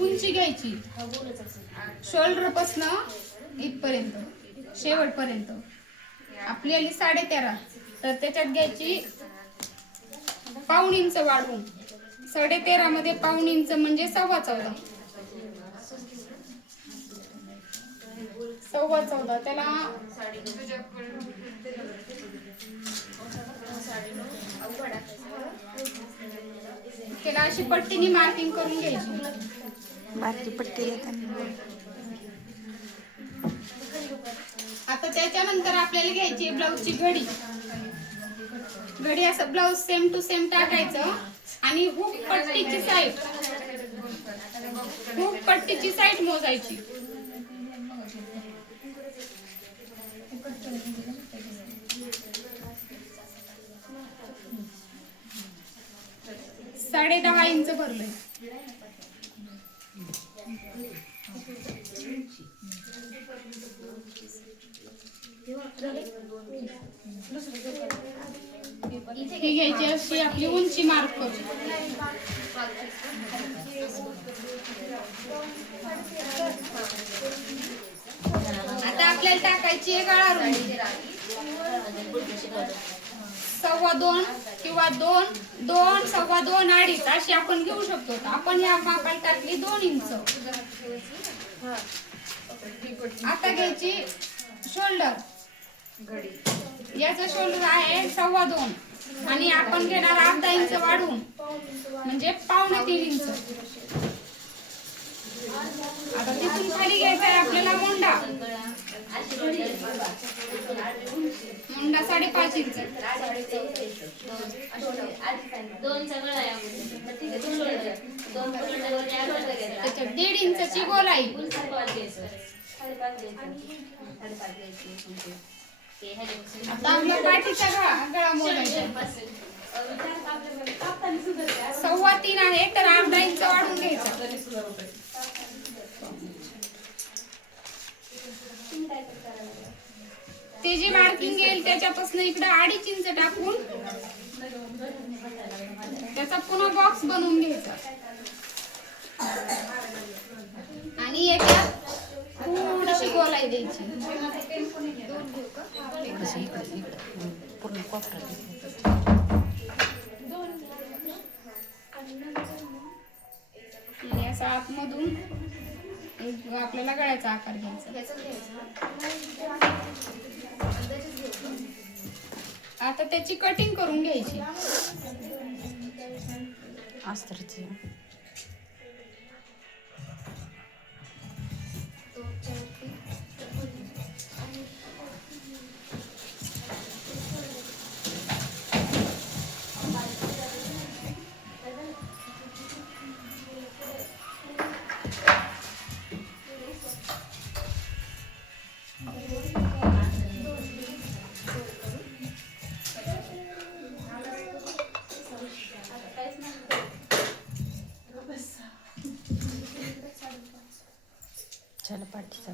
उंची घ्यायची शोल्डर पासून इथपर्यंत शेवटपर्यंत आपली आली 13.5 तर त्याच्यात घ्यायची पाऊण इंच वाढवून 13.5 मध्ये पाऊण इंच म्हणजे 14.25 त्याला त्याला अशी पट्टीने मार्किंग करून घ्यायची बारकी पट्टी आता त्याच्यानंतर आपल्याला घ्यायची ब्लाऊजची घडी असं ब्लाऊज सेम टू सेम टाकायचं आणि हुक पट्टीची साईड मोजायची 10.5 इंच भरलंय ही घ्यायची अशी आपली उंची मार्क करू आता आपल्याला टाकायची आहे गळा रुंदी 2.25 किंवा 2 2.25 2.5 अशी आपण घेऊ शकतो आपण या मापाला टाकली 2 इंच आता घ्यायची शोल्डर याचा शोल्डर आहे 2.25 आणि आपण घेणार अर्धा इंच वाढवून म्हणजे 2.25 इंच आता तिथून खाली घ्यायचा आहे आपल्याला मोंढा 5.5 इंच त्याच्यात 1.5 इंचची गोलाई आता आपल्या पाठीचा गळा मोजायचा 3.25 आहे तर अर्धा इंच वाढून घ्यायचा ते जी मार्किंग येईल त्याच्यापासून इकडे 2.5 इंच टाकून त्याचा पुन्हा बॉक्स बनवून घ्यायचा आणि याच्यात थोडीशी गोलाई द्यायची पूर्ण कोपरा असं आतमधून आपल्याला गळ्याचा आकार घ्यायचा आता त्याची कटिंग करून घ्यायची अस्तरची चला पाठीचा